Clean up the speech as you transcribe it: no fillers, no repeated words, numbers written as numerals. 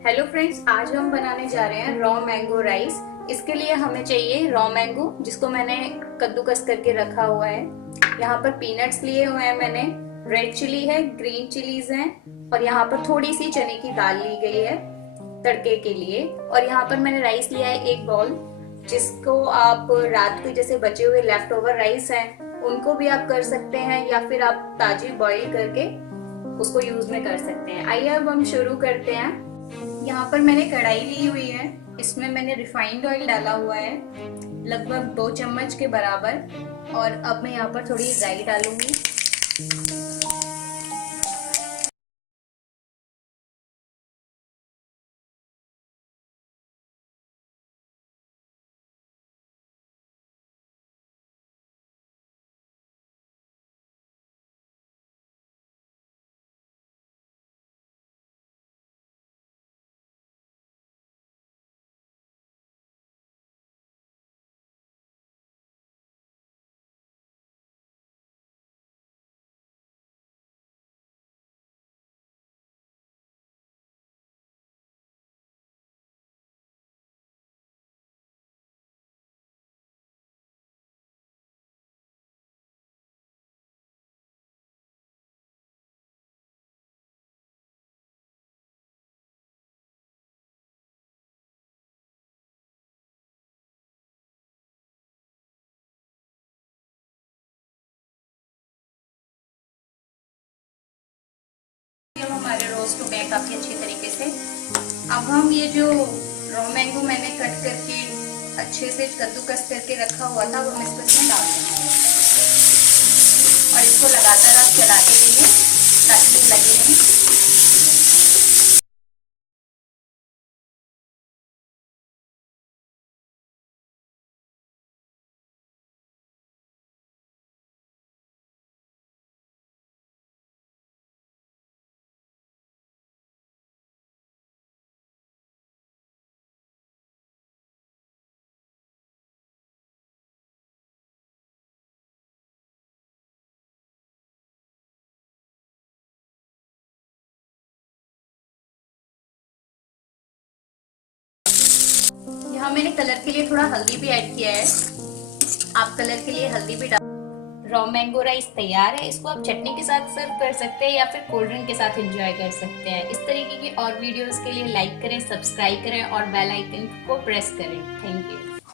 Hello friends, आज हम बनाने जा रहे हैं रॉ मैंगो राइस। इसके लिए हमें चाहिए रॉ मैंगो, जिसको मैंने कद्दूकस करके रखा हुआ है। यहाँ पर पीनट्स लिए हुए हैं मैंने, रेड चिली है, ग्रीन चिलीज हैं, और यहाँ पर थोड़ी सी चने की दाल ली गई है तड़के के लिए। और यहाँ पर मैंने राइस लिया है 1 बाउल, जिसको आप रात के जैसे बचे हुए लेफ्ट ओवर राइस हैं उनको भी आप कर सकते हैं, या फिर आप ताजी बॉईल करके उसको यूज में कर सकते हैं। आइए अब हम शुरू करते हैं। यहाँ पर मैंने कढ़ाई ली हुई है, इसमें मैंने रिफाइंड ऑयल डाला हुआ है लगभग 2 चम्मच के बराबर। और अब मैं यहाँ पर थोड़ी राई डालूंगी। अब हमारे रोस्ट हो गए काफी अच्छी तरीके से। अब हम ये जो रॉ मैंगो मैंने कट करके अच्छे से कद्दूकस करके रखा हुआ था वो हम इसमें डाल देंगे, और इसको लगातार आप चलाते रहिए ताकि ये लगे नहीं। यहाँ मैंने कलर के लिए थोड़ा हल्दी भी ऐड किया है, आप कलर के लिए हल्दी भी डाल। रॉ मैंगो राइस तैयार है। इसको आप चटनी के साथ सर्व कर सकते हैं या फिर कोल्ड ड्रिंक के साथ एंजॉय कर सकते हैं। इस तरीके की और वीडियोस के लिए लाइक करें, सब्सक्राइब करें और बेल आइकन को प्रेस करें। Thank you.